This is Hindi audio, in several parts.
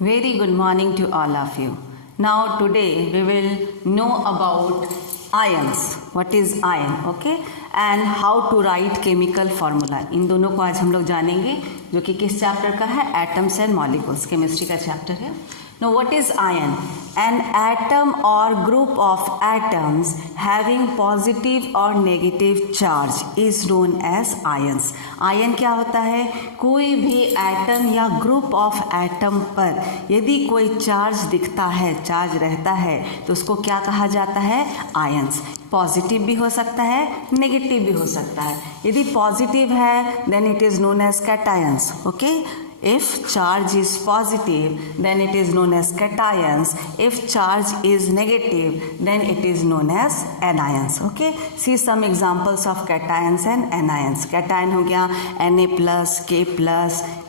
Very good morning to all of you. Now today we will know about ions. What is ion? Okay, and how to write chemical formula. इन दोनों को आज हम लोग जानेंगे, जो कि किस चैप्टर का है? एटम्स एंड मॉलिक्यूल्स, केमिस्ट्री का चैप्टर है. Now what is ion? An atom or group of atoms having positive or negative charge is known as ions. Ion क्या होता है? कोई भी एटम या ग्रुप ऑफ एटम पर यदि कोई चार्ज दिखता है, चार्ज रहता है, तो उसको क्या कहा जाता है? आयंस. पॉजिटिव भी हो सकता है, नेगेटिव भी हो सकता है. यदि पॉजिटिव है then it is known as cations. Okay, if charge is positive then it is known as cations. If charge is negative then it is known as anions. Okay, see some examples of cations and anions. cation हो गया Na+, K+,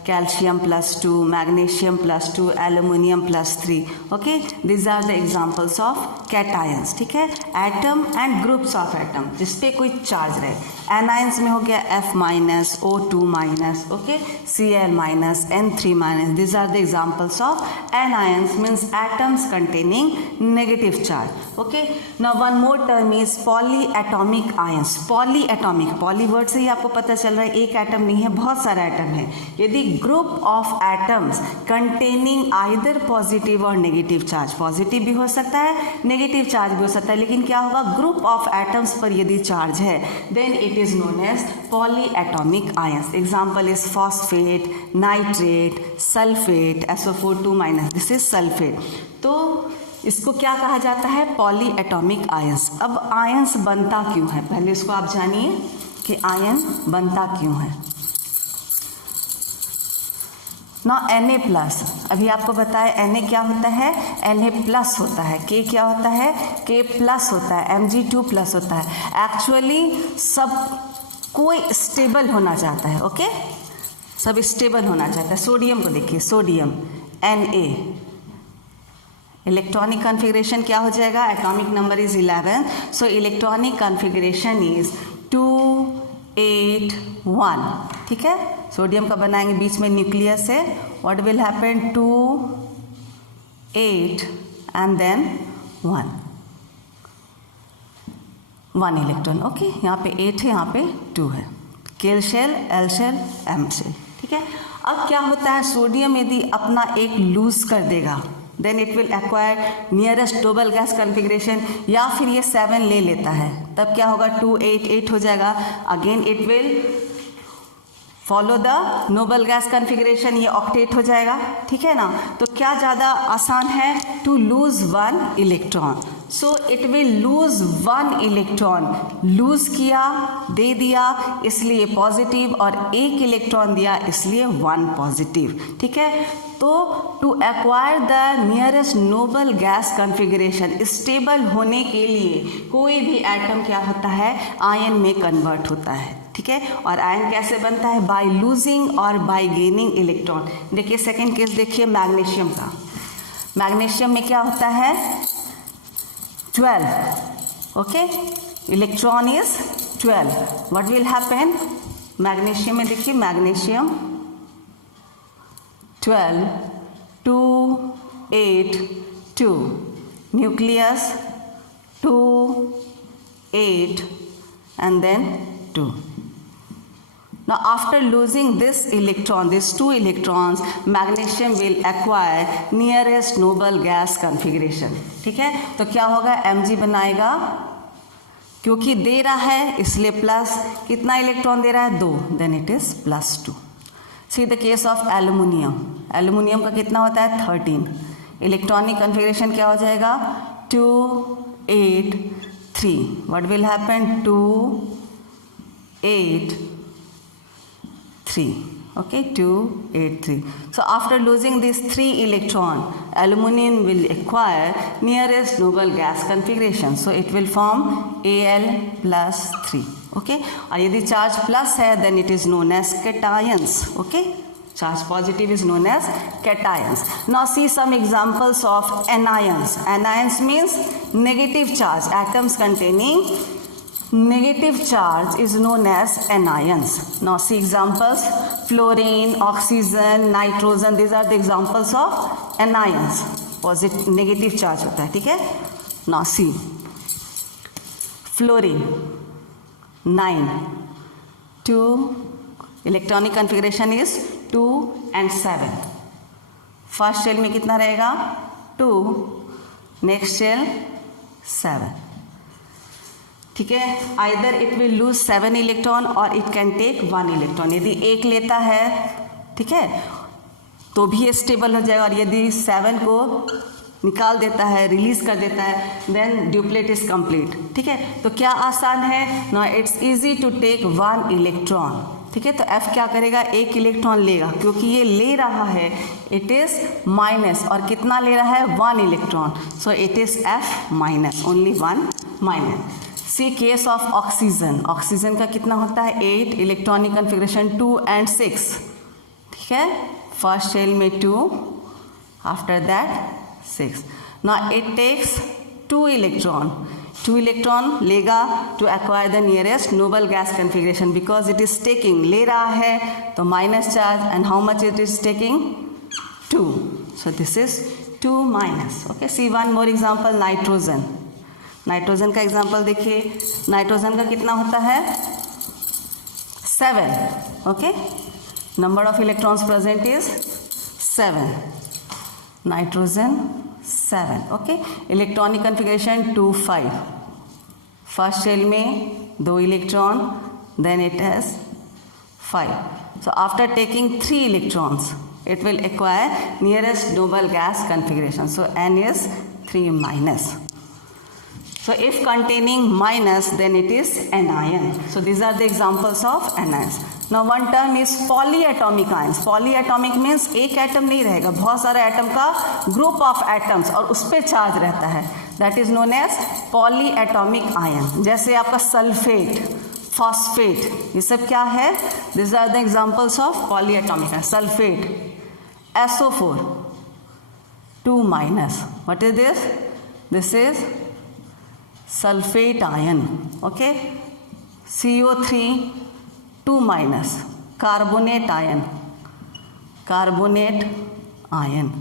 calcium +2, magnesium +2, aluminium +3. Okay, these are the examples of cations. ठीक है, atom and groups of atom जिस पे कोई चार्ज रहे. एनायंस में हो गया F-, O2-, okay, Cl-, N3-. these are the examples of anions, means atoms containing negative charge. Okay, now one more term is polyatomic ions. polyatomic, poly word से ही आपको पता चल रहा है एक एटम नहीं है, बहुत सारा एटम है. यदि group of atoms containing either positive और नेगेटिव चार्ज, पॉजिटिव भी हो सकता है, नेगेटिव चार्ज भी हो सकता है, लेकिन क्या होगा? ग्रुप ऑफ एटम्स पर यदि चार्ज है then it is known as polyatomic ions. Example is phosphate, nitrate, sulfate, SO4 2-. This is sulphate. तो इसको क्या कहा जाता है? Polyatomic ions. अब आयंस बनता क्यों है, पहले इसको आप जानिए कि आयन बनता क्यों है. ना Na+, अभी आपको बताया Na क्या होता है? Na+ होता है. K क्या होता है? K+ होता है. Mg2+ होता है. एक्चुअली सब कोई स्टेबल होना चाहता है. ओके, सब स्टेबल होना चाहता है. सोडियम को देखिए, सोडियम Na, इलेक्ट्रॉनिक कॉन्फ़िगरेशन क्या हो जाएगा? Atomic number is 11, so electronic configuration is 2, 8, 1. ठीक है, सोडियम का बनाएंगे, बीच में न्यूक्लियस है. What will happen? 2, 8 and then 1 electron. Okay, यहाँ पे 8 है, यहाँ पे 2 है. K shell, L shell, M shell. ठीक है, अब क्या होता है? सोडियम यदि अपना एक लूज कर देगा then it will acquire nearest noble gas configuration, या फिर ये 7 ले लेता है, तब क्या होगा? 2, 8, 8 हो जाएगा. Again it will follow the noble gas configuration, ये ऑक्टेट हो जाएगा. ठीक है ना, तो क्या ज़्यादा आसान है? To lose 1 electron. So it will lose 1 electron. Lose किया, दे दिया, इसलिए पॉजिटिव, और 1 इलेक्ट्रॉन दिया इसलिए 1 पॉजिटिव. ठीक है, तो to acquire the nearest noble gas configuration, stable होने के लिए कोई भी एटम क्या होता है? आयन में कन्वर्ट होता है. ठीक है, और आयन कैसे बनता है? बाय लूजिंग और बाय गेनिंग इलेक्ट्रॉन. देखिए सेकंड केस देखिए मैग्नीशियम का. मैग्नीशियम में क्या होता है? 12. Okay, electron is 12. What will happen? Magnesium में देखिए, magnesium 12, 2, 8, 2, nucleus 2, 8 and then 2. Now after losing this electron, these 2 electrons, magnesium will acquire nearest noble gas configuration. ठीक है, तो क्या होगा? Mg बनाएगा, क्योंकि दे रहा है इसलिए प्लस. कितना इलेक्ट्रॉन दे रहा है? 2, then it is +2. See the case of aluminium. Aluminium का कितना होता है? 13. इलेक्ट्रॉनिक कॉन्फ़िगरेशन क्या हो जाएगा? 2, 8, 3. What will happen? 2, 8, 3. Okay, 2, 8, 3. So after losing these 3 electron, aluminum will acquire nearest noble gas configuration. So it will form Al+3. Okay, और यदि चार्ज प्लस है then it is known as cations. Okay, charge positive is known as cations. Now see some examples of anions. Anions means negative charge. Atoms containing negative charge is known as anions. Now see examples: fluorine, oxygen, nitrogen. These are the examples of anions, positive negative charge होता है, ठीक है। Now see fluorine 9, 2, electronic configuration is 2 and 7। First shell में कितना रहेगा 2, नेक्स्ट शेल 7, ठीक है। Either it will lose 7 electron और इट कैन टेक 1 इलेक्ट्रॉन। यदि एक लेता है, ठीक है, तो भी ये स्टेबल हो जाएगा, और यदि 7 को निकाल देता है, रिलीज कर देता है, देन ड्यूप्लेट इज कंप्लीट, ठीक है। तो क्या आसान है, no it's easy to take 1 electron, ठीक है। तो F क्या करेगा, 1 इलेक्ट्रॉन लेगा, क्योंकि ये ले रहा है इट इज माइनस, और कितना ले रहा है 1 electron, so it is F minus, only 1 minus. See case of oxygen, oxygen का कितना होता है 8, इलेक्ट्रॉनिक कन्फिग्रेशन 2 and 6, ठीक है। फर्स्ट शेल में 2, after that 6। Now it takes 2 electron, 2 electron लेगा to acquire the nearest noble gas configuration, because it is taking, ले रहा है तो minus charge, and how much it is taking 2, so this is 2 minus, okay. See one more example, nitrogen. Nitrogen का एग्जाम्पल देखिए, नाइट्रोजन का कितना होता है 7, okay. Number of electrons present is 7, nitrogen 7, okay. Electronic configuration 2, 5, first shell में 2 electron, then it has 5, so after taking 3 electrons it will acquire nearest noble gas configuration, so N is 3 minus. So if containing minus, then it is anion. So these are the examples of anions. Now one term is polyatomic ions. Polyatomic means एक एटम नहीं रहेगा, बहुत सारे एटम का ग्रुप ऑफ एटम्स और उस पर चार्ज रहता है, that is known as polyatomic ion. जैसे आपका सल्फेट, फॉस्फेट, ये सब क्या है, this are the examples of polyatomic ion. Sulphate SO4 2 minus, what is this? This is sulfate ion, okay. CO3 2 minus, carbonate ion, carbonate ion,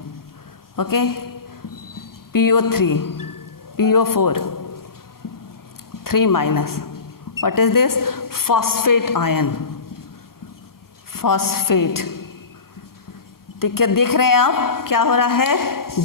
okay. PO3, PO4 3 minus, what is this? Phosphate ion, phosphate, ठीक है। देख रहे हैं आप क्या हो रहा है,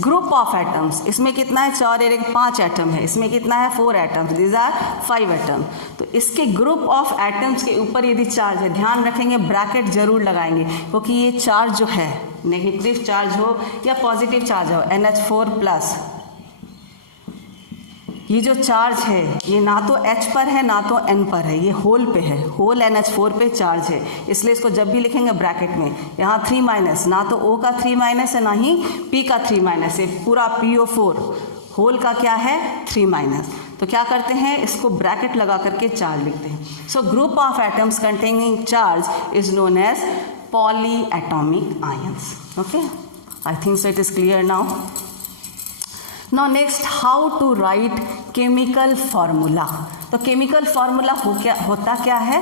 ग्रुप ऑफ एटम्स, इसमें कितना है 4 और 1 5 एटम है, इसमें कितना है 4 एटम्स, दीज आर 5 एटम। तो इसके ग्रुप ऑफ एटम्स के ऊपर यदि चार्ज है, ध्यान रखेंगे ब्रैकेट जरूर लगाएंगे, क्योंकि ये चार्ज जो है, नेगेटिव चार्ज हो या पॉजिटिव चार्ज हो, NH4+, ये जो चार्ज है ये ना तो H पर है ना तो N पर है, ये होल पे है, होल NH4 पे चार्ज है, इसलिए इसको जब भी लिखेंगे ब्रैकेट में यहाँ 3 माइनस, ना तो O का 3 माइनस है ना ही P का 3 माइनस है, पूरा PO4 होल का क्या है 3 माइनस। तो क्या करते हैं, इसको ब्रैकेट लगा करके चार्ज लिखते हैं। So group of atoms containing charge is known as polyatomic ions, okay. I think so it is clear now. Now next, how to write chemical formula। तो केमिकल फार्मूला होता क्या है,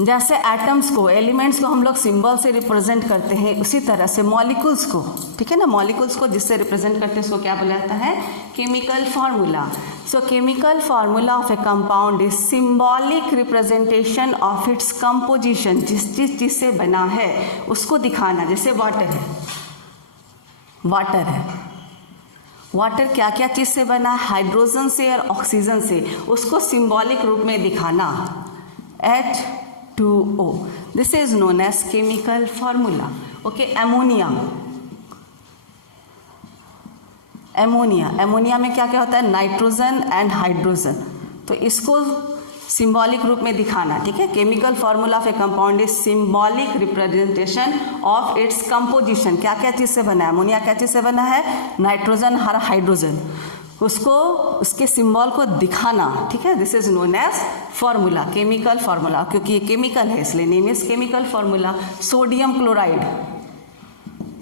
जैसे एटम्स को, एलिमेंट्स को हम लोग सिंबल से रिप्रेजेंट करते हैं, उसी तरह से मॉलिक्यूल्स को, ठीक है ना, मॉलिक्यूल्स को जिससे रिप्रेजेंट करते हैं उसको क्या बोला जाता है, chemical formula. So chemical formula of A compound is symbolic representation of its composition, जिस चीज से बना है उसको दिखाना। जैसे वाटर है, वाटर है, वाटर क्या क्या चीज़ से बना, हाइड्रोजन से और ऑक्सीजन से, उसको सिंबॉलिक रूप में दिखाना, H2O, this is known as chemical formula, okay. Ammonia, ammonia, ammonia में क्या क्या होता है, नाइट्रोजन एंड हाइड्रोजन, तो इसको सिंबॉलिक रूप में दिखाना, ठीक है। Chemical formula of A compound is symbolic representation of its composition, क्या क्या चीज़ से बना है, अमोनिया क्या चीज़ से बना है, नाइट्रोजन और हाइड्रोजन, उसको उसके सिंबल को दिखाना, ठीक है। This is known as formula, chemical formula, क्योंकि ये केमिकल है इसलिए name is chemical formula. Sodium chloride,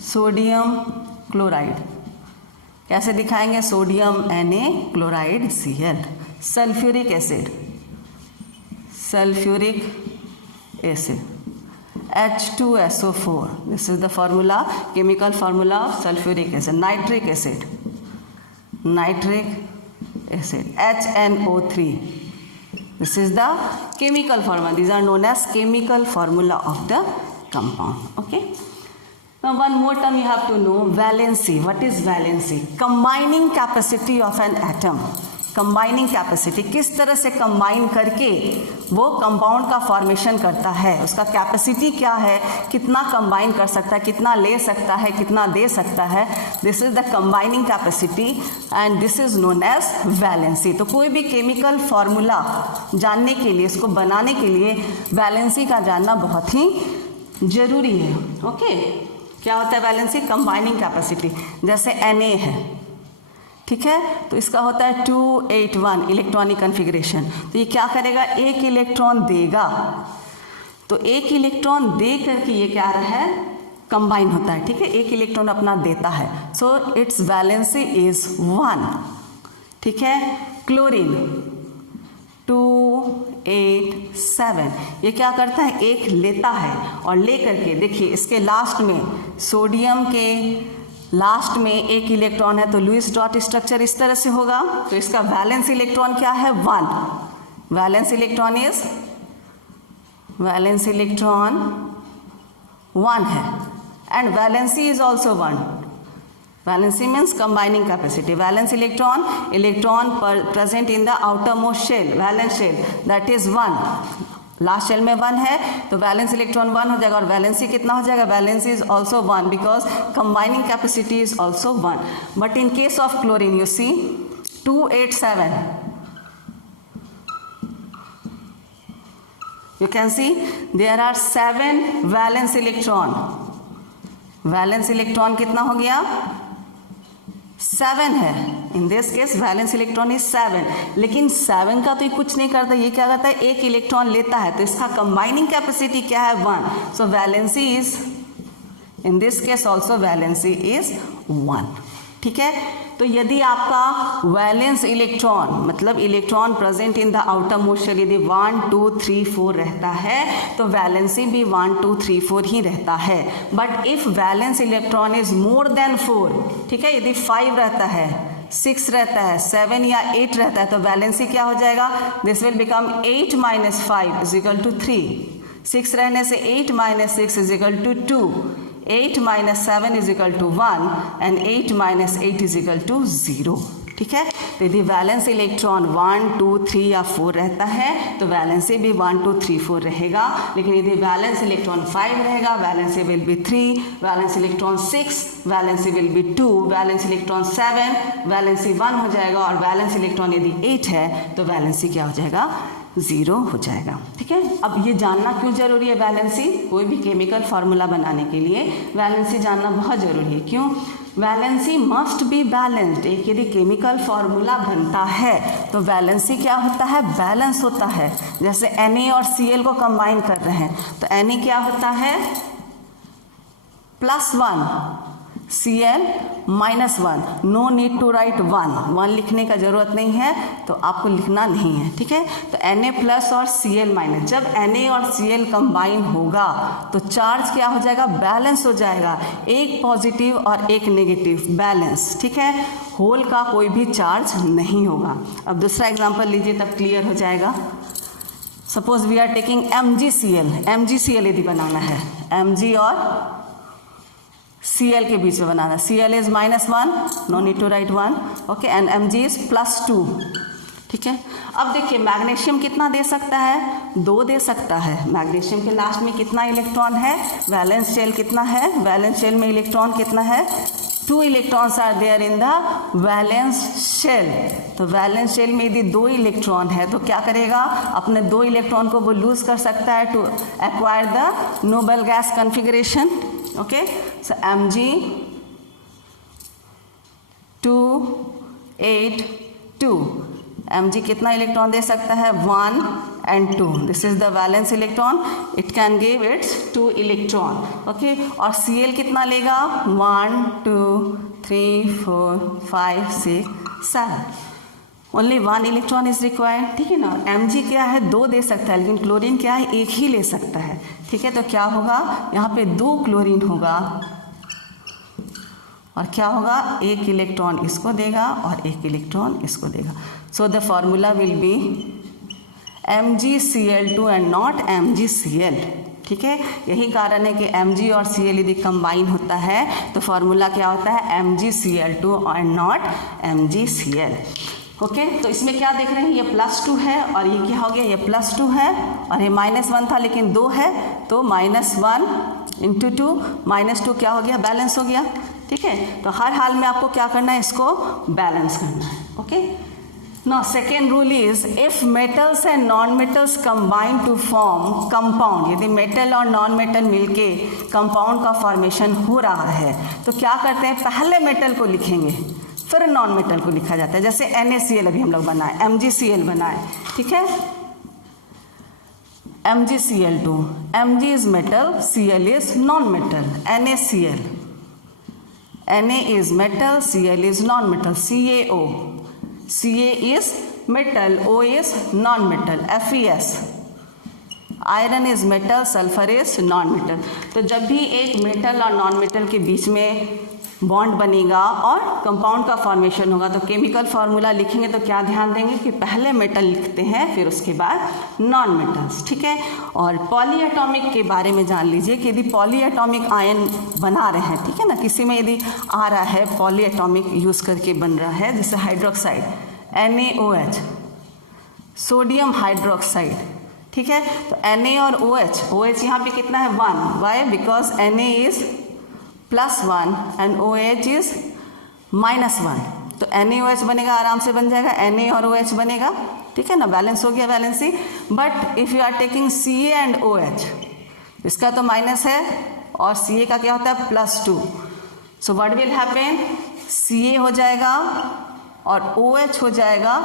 sodium chloride कैसे दिखाएंगे, sodium Na+Cl। Sulphuric acid, sulphuric acid, H2SO4. This is the formula, chemical formula of sulfuric acid. Nitric acid, HNO3. This is the chemical formula. These are known as chemical formula of the compound. Okay. Now one more term you have to know, valency. What is valency? Combining capacity of an atom. Combining capacity, किस तरह से कंबाइन करके वो कंपाउंड का फॉर्मेशन करता है, उसका कैपेसिटी क्या है, कितना कंबाइन कर सकता है, कितना ले सकता है, कितना दे सकता है. This is the combining capacity and this is known as valency. तो कोई भी केमिकल फॉर्मूला जानने के लिए, इसको बनाने के लिए वैलेंसी का जानना बहुत ही जरूरी है. ओके, क्या होता है वैलेंसी? Combining capacity. जैसे Na है, ठीक है, तो इसका होता है 281 इलेक्ट्रॉनिक कन्फिग्रेशन. तो ये क्या करेगा? एक इलेक्ट्रॉन देगा, तो एक इलेक्ट्रॉन दे करके ये क्या रहा है? कंबाइन होता है. ठीक है, एक इलेक्ट्रॉन अपना देता है. So it's valency is 1. ठीक है. क्लोरीन 287, ये क्या करता है? एक लेता है और ले करके, देखिए इसके लास्ट में, सोडियम के लास्ट में एक इलेक्ट्रॉन है, तो लुईस डॉट स्ट्रक्चर इस तरह से होगा. तो इसका वैलेंस इलेक्ट्रॉन क्या है? 1. वैलेंस इलेक्ट्रॉन 1 है. And valency is also 1. Valency means combining capacity. Valence electron present in the outermost shell, valence shell, that is 1. Last shell में 1 है, तो वैलेंस इलेक्ट्रॉन 1 हो जाएगा. और वैलेंसी कितना हो जाएगा? Valency is also 1 because combining capacity is also 1. But in case of chlorine you see 287, you can see there are 7 valence electron. Valence electron कितना हो गया? 7 है. In this case valence electron is 7. लेकिन 7 का तो ये कुछ नहीं करता, ये क्या करता है? एक इलेक्ट्रॉन लेता है, तो इसका कंबाइनिंग कैपेसिटी क्या है? 1. So valency is, in this case also valency is 1. ठीक है. तो यदि आपका वैलेंस इलेक्ट्रॉन मतलब electron present in the outermost shell यदि 1 2 3 4 रहता है, तो वैलेंसी भी 1 2 3 4 ही रहता है. But if valence electron is more than 4, ठीक है, यदि 5 रहता है, 6 रहता है, 7 या 8 रहता है, तो वैलेंसी क्या हो जाएगा? This will become 8 - 5 is equal to 3. 6 रहने से 8 - 6 is equal to 2. 8 - 7 is equal to 1 and 8 - 8 is equal to 0. ठीक है. तो यदि वैलेंस इलेक्ट्रॉन 1 2 3 या 4 रहता है, तो वैलेंसी भी 1 2 3 4 रहेगा. लेकिन यदि वैलेंस इलेक्ट्रॉन 5 रहेगा, valency will be 3, valence electron 6, valency will be 2, valence electron 7, valency 1 हो जाएगा. और वैलेंस इलेक्ट्रॉन यदि 8 है, तो वैलेंसी क्या हो जाएगा? 0 हो जाएगा. ठीक है. अब ये जानना क्यों जरूरी है वैलेंसी? कोई भी केमिकल फार्मूला बनाने के लिए वैलेंसी जानना बहुत जरूरी है. क्यों? Valency must be balanced. एक यदि केमिकल फार्मूला बनता है तो वैलेंसी क्या होता है? बैलेंस होता है. जैसे Na और Cl को कंबाइन कर रहे हैं, तो Na क्या होता है? +1, Cl -1. No need to write 1 लिखने का जरूरत नहीं है, तो आपको लिखना नहीं है. ठीक है. तो Na+ और Cl-. जब Na और Cl कंबाइन होगा तो चार्ज क्या हो जाएगा? बैलेंस हो जाएगा. एक पॉजिटिव और एक नेगेटिव, बैलेंस. ठीक है. होल का कोई भी चार्ज नहीं होगा. अब दूसरा एग्जांपल लीजिए, तब क्लियर हो जाएगा. Suppose we are taking MgCl यदि बनाना है, Mg और Cl के बीच में बनाना. Cl is -1, no need to write 1. Okay. And Mg is +2. ठीक है. अब देखिए मैग्नीशियम कितना दे सकता है? 2 दे सकता है. मैग्नीशियम के लास्ट में कितना इलेक्ट्रॉन है? वैलेंस शेल कितना है? वैलेंस शेल में इलेक्ट्रॉन कितना है? 2 electrons are there in the valence shell. तो वैलेंस शेल में यदि 2 इलेक्ट्रॉन है, तो क्या करेगा? अपने 2 इलेक्ट्रॉन को वो लूज कर सकता है to acquire the noble gas configuration. Okay. So Mg 282. Mg कितना इलेक्ट्रॉन दे सकता है? 1 and 2. This is the valence electron. It can give its 2 electron. Okay. और Cl कितना लेगा? 1 2 3 4 5 6 7. ओनली 1 इलेक्ट्रॉन इज रिक्वायर्ड, ठीक है ना। Mg क्या है, 2 दे सकता है, लेकिन क्लोरीन क्या है, 1 ही ले सकता है, ठीक है। तो क्या होगा, यहाँ पे 2 क्लोरीन होगा और क्या होगा, 1 इलेक्ट्रॉन इसको देगा और 1 इलेक्ट्रॉन इसको देगा। So the formula will be MgCl2 and not MgCl, ठीक है। यही कारण है कि Mg और Cl यदि कंबाइन होता है तो फॉर्मूला क्या होता है, MgCl2 and not MgCl। Okay, तो इसमें क्या देख रहे हैं, ये +2 है और ये क्या हो गया, ये +2 है और ये -1 था लेकिन 2 है, तो -1 × 2 -2 क्या हो गया, बैलेंस हो गया, ठीक है। तो हर हाल में आपको क्या करना है, इसको बैलेंस करना है। Okay, now second rule is if metals and non metals combine to form compound, यदि मेटल और नॉन मेटल मिलके कंपाउंड का फॉर्मेशन हो रहा है तो क्या करते हैं, पहले मेटल को लिखेंगे फिर नॉन मेटल को लिखा जाता है। जैसे NaCl अभी हम लोग बनाए, MgCl बनाए, ठीक है। MgCl2, Mg is metal, Cl is non metal, NaCl, Na is metal, Cl is non-metal, CaO, Ca is metal, O is non-metal, FeS, iron is metal, sulphur is non metal. तो जब भी एक मेटल और नॉन मेटल के बीच में बॉन्ड बनेगा और कंपाउंड का फॉर्मेशन होगा तो केमिकल फार्मूला लिखेंगे तो क्या ध्यान देंगे कि पहले मेटल लिखते हैं फिर उसके बाद नॉन मेटल्स, ठीक है। और पॉलीएटॉमिक के बारे में जान लीजिए कि यदि पॉलीएटॉमिक आयन बना रहे हैं, ठीक है ना, किसी में यदि आ रहा है पॉलीएटॉमिक यूज़ करके बन रहा है, जैसे हाइड्रोक्साइड NaOH, सोडियम हाइड्रोक्साइड, ठीक है। तो Na और OH यहाँ पे कितना है, 1, why, because Na is +1 and OH is -1, तो NaOH बनेगा, आराम से बन जाएगा, Na और OH बनेगा, ठीक है ना, बैलेंस हो गया, बैलेंसी। But if you are taking Ca and OH, इसका तो माइनस है और Ca का क्या होता है, +2, so what will happen, Ca हो जाएगा और OH हो जाएगा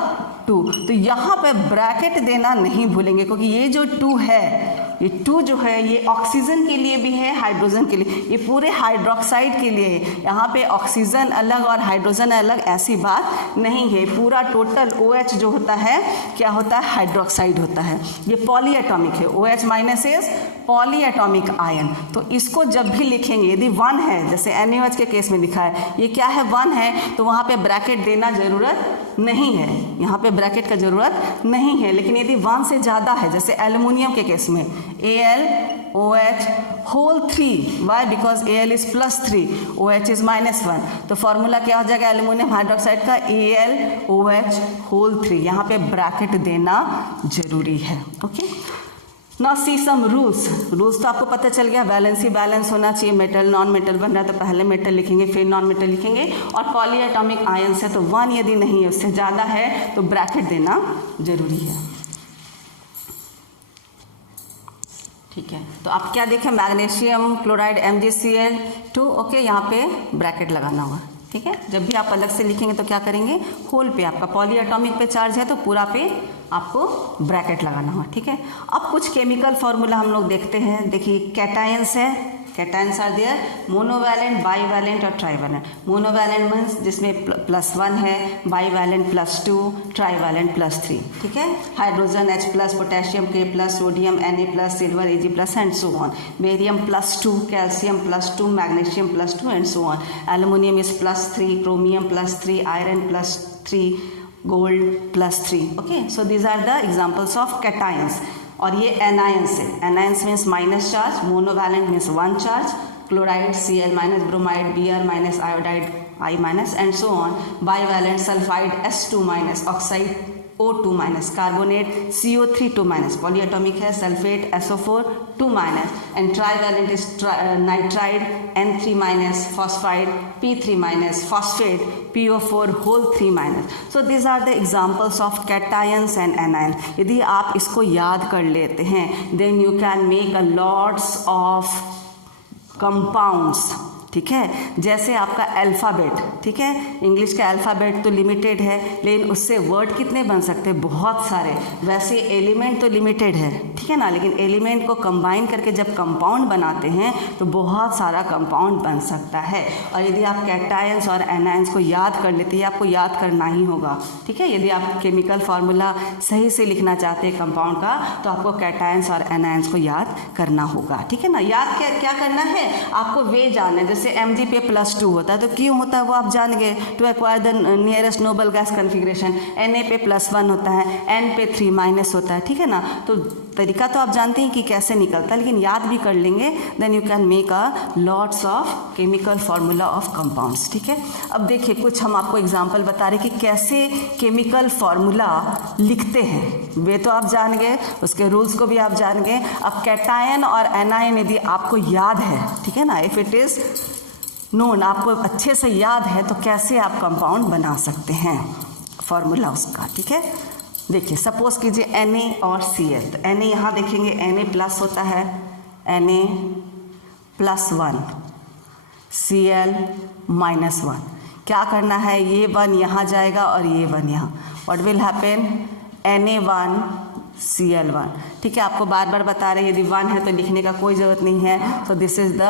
2। तो यहाँ पे ब्रैकेट देना नहीं भूलेंगे क्योंकि ये जो 2 है, ये 2 जो है ये ऑक्सीजन के लिए भी है, हाइड्रोजन के लिए, ये पूरे हाइड्रोक्साइड के लिए है। यहाँ पे ऑक्सीजन अलग और हाइड्रोजन अलग ऐसी बात नहीं है, पूरा टोटल OH जो होता है क्या होता है, हाइड्रोक्साइड होता है। ये पॉलीएटॉमिक है, OH- इज पॉलीएटॉमिक आयन। तो इसको जब भी लिखेंगे यदि 1 है, जैसे NaOH के केस में लिखा है, ये क्या है, 1 है, तो वहाँ पे ब्रैकेट देना ज़रूरत नहीं है, यहाँ पे ब्रैकेट का ज़रूरत नहीं है। लेकिन यदि 1 से ज़्यादा है, जैसे एल्युमिनियम के केस में AlOH whole 3, why, because Al is +3, OH is -1, तो फॉर्मूला क्या हो जाएगा एल्युमिनियम हाइड्रोक्साइड का, AlOH होल 3, यहाँ पे ब्रैकेट देना जरूरी है। Okay, now see some rules तो आपको पता चल गया, बैलेंस होना चाहिए, मेटल नॉन मेटल बन रहा है तो पहले मेटल लिखेंगे फिर नॉन मेटल लिखेंगे, और पॉलीएटॉमिक आयन से तो 1 यदि नहीं है, उससे ज़्यादा है तो ब्रैकेट देना जरूरी है, ठीक है। तो आप क्या देखें, मैग्नीशियम क्लोराइड MgCl2, ओके, यहाँ पे ब्रैकेट लगाना होगा, ठीक है। जब भी आप अलग से लिखेंगे तो क्या करेंगे, होल पे आपका पॉलीएटॉमिक पे चार्ज है तो पूरा पे आपको ब्रैकेट लगाना होगा, ठीक है। अब कुछ केमिकल फार्मूला हम लोग देखते हैं। देखिए, कैटायंस है, cations are there monovalent, bivalent और ट्राईवैलेंट। मोनोवैलेंट मीन्स जिसमें +1 है, बाईवैलेंट +2, ट्राईवैलेंट +3, ठीक है। Hydrogen H+, potassium K+, sodium Na+, silver Ag+ and so on. Barium +2, calcium +2, magnesium +2 and so on. Aluminium is +3, chromium +3, iron +3, gold +3, okay. So these are the examples of cations. और ये एनायंस है, anions means minus charge, monovalent means 1 charge, chloride Cl- bromide Br- iodide I- and so on. Bivalent sulphide S2-, oxide O2-, carbonate CO3-, polyatomic है, sulphate SO4 2-, and trivalent is nitride N3-, phosphide P3-, phosphate PO4 whole 3-। So this are the examples of cations and anions. यदि आप इसको याद कर लेते हैं then you can make a lots of compounds, ठीक है। जैसे आपका अल्फ़ाबेट, ठीक है, इंग्लिश का अल्फ़ाबेट तो लिमिटेड है, लेकिन उससे वर्ड कितने बन सकते हैं, बहुत सारे। वैसे एलिमेंट तो लिमिटेड है, ठीक है ना, लेकिन एलिमेंट को कंबाइन करके जब कंपाउंड बनाते हैं तो बहुत सारा कंपाउंड बन सकता है। और यदि आप कैटायंस और एनायंस को याद कर लेते हैं, आपको याद करना ही होगा, ठीक है। यदि आप केमिकल फार्मूला सही से लिखना चाहते हैं कंपाउंड का, तो आपको कैटायंस और एनायंस को याद करना होगा, ठीक है ना। याद क्या करना है, आपको वे जानना है। जैसे Mg पे +2 होता है तो क्यों होता है वो आप जान गए, to acquire the nearest noble gas configuration. Na पे +1 होता है, N पे 3- होता है, ठीक है ना। तो तरीका तो आप जानते हैं कि कैसे निकलता है, लेकिन याद भी कर लेंगे, then you can make a lots of chemical formula of compounds, ठीक है। अब देखिए कुछ हम आपको एग्जांपल बता रहे कि कैसे केमिकल फार्मूला लिखते हैं। वे तो आप जान गए, उसके रूल्स को भी आप जान गए। अब कैटायन और एनायन यदि आपको याद है, ठीक है ना, इफ़ इट इज़ नोन, आपको अच्छे से याद है, तो कैसे आप कंपाउंड बना सकते हैं फार्मूला उसका, ठीक है। देखिए सपोज कीजिए Na और Cl, तो Na यहाँ देखेंगे Na प्लस होता है, Na +1, Cl -1। क्या करना है, ये 1 यहाँ जाएगा और ये 1 यहाँ, what will happen, Na1 Cl1, ठीक है। आपको बार बार बता रहे हैं, यदि 1 है तो लिखने का कोई ज़रूरत नहीं है। तो this is the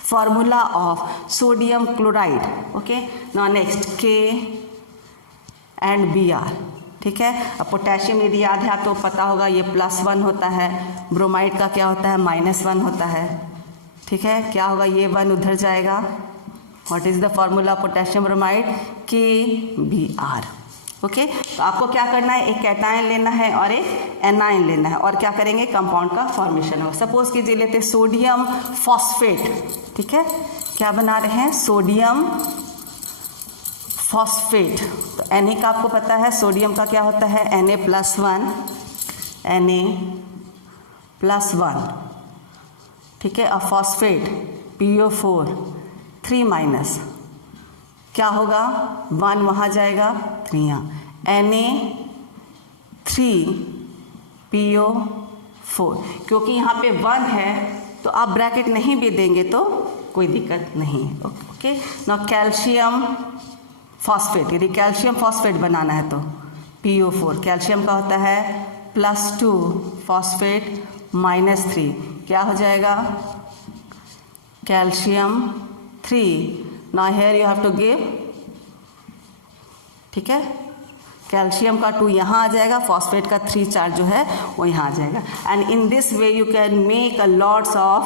formula of sodium chloride, okay. Now next K and Br, ठीक है। अब पोटेशियम यदि याद है तो पता होगा, ये +1 होता है, ब्रोमाइड का क्या होता है, -1 होता है, ठीक है। क्या होगा, ये 1 उधर जाएगा। What is the formula potassium bromide, KBr, okay. तो आपको क्या करना है, एक कैटायन लेना है और एक एनायन लेना है, और क्या करेंगे, कंपाउंड का फॉर्मेशन होगा। सपोज कीजिए लेते सोडियम फॉस्फेट, ठीक है। क्या बना रहे हैं, सोडियम फॉस्फेट। तो Na का आपको पता है, सोडियम का क्या होता है, Na+1, Na+1, ठीक है। और फॉस्फेट PO4 3-, क्या होगा, 1 वहाँ जाएगा, 3 यहाँ, Na3PO4। क्योंकि यहाँ पे 1 है तो आप ब्रैकेट नहीं भी देंगे तो कोई दिक्कत नहीं है, ओके। ना कैल्शियम फॉस्फेट, यदि कैल्शियम फॉस्फेट बनाना है तो PO4, कैल्शियम का होता है +2, फॉस्फेट -3, क्या हो जाएगा, calcium 3। Now here you have to give, ठीक है, कैल्शियम का 2 यहाँ आ जाएगा, फॉस्फेट का 3 चार्ज जो है वो यहाँ आ जाएगा। And in this way you can make a lots of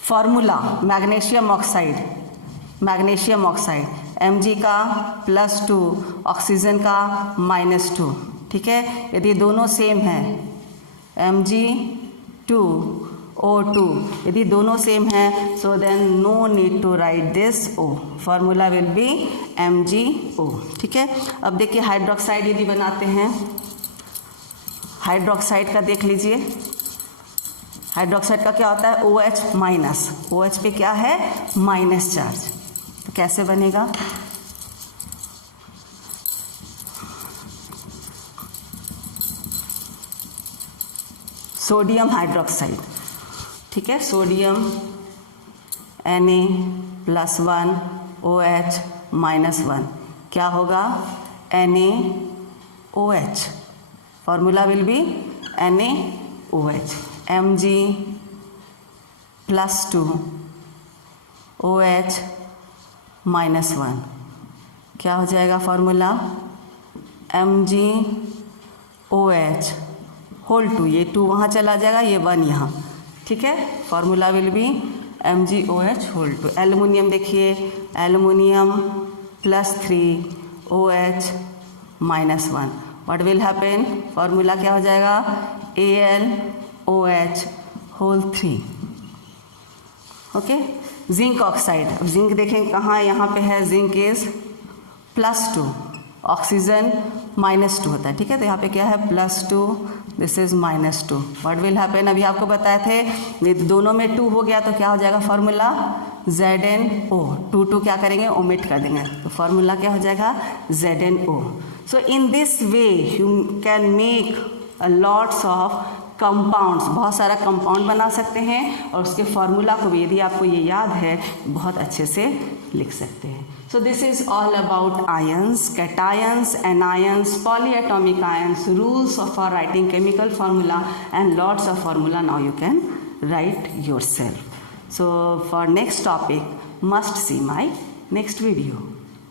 formula. Magnesium oxide, Mg का +2, ऑक्सीजन का -2, ठीक है। यदि दोनों सेम है, Mg2O2, यदि दोनों सेम है, so then no need to write this O, formula will be MgO, ठीक है। अब देखिए हाइड्रोक्साइड यदि बनाते हैं, हाइड्रोक्साइड का देख लीजिए, हाइड्रोक्साइड का क्या होता है, OH-, OH पे क्या है, माइनस चार्ज। तो कैसे बनेगा, सोडियम हाइड्रोक्साइड, ठीक है, सोडियम Na+1 OH-1, क्या होगा, NaOH, formula will B NaOH। Mg+2 OH-1, क्या हो जाएगा फार्मूला, MgOH2, ये 2 वहाँ चला जाएगा, ये 1 यहाँ, ठीक है। Formula will be MgOH2। Aluminium देखिए, aluminium +3 OH-1, what will happen, formula क्या हो जाएगा, AlOH3, ओके। जिंक ऑक्साइड, अब जिंक देखें कहाँ, यहाँ पे है, जिंक इज +2, ऑक्सीजन -2 होता है, ठीक है। तो यहाँ पे क्या है, +2, this is -2, what will happen, अभी आपको बताए थे, ये दोनों में 2 हो गया तो क्या हो जाएगा फार्मूला, ZnO। 2 क्या करेंगे, ओमिट कर देंगे, तो फार्मूला क्या हो जाएगा, ZnO। So in this way you can make lots of compounds, बहुत सारा कंपाउंड बना सकते हैं और उसके फॉर्मूला को भी यदि आपको ये याद है बहुत अच्छे से लिख सकते हैं. So this is all about ions, cations, anions, polyatomic ions, rules for writing chemical formula and lots of formula now you can write yourself. So for next topic must see my next video.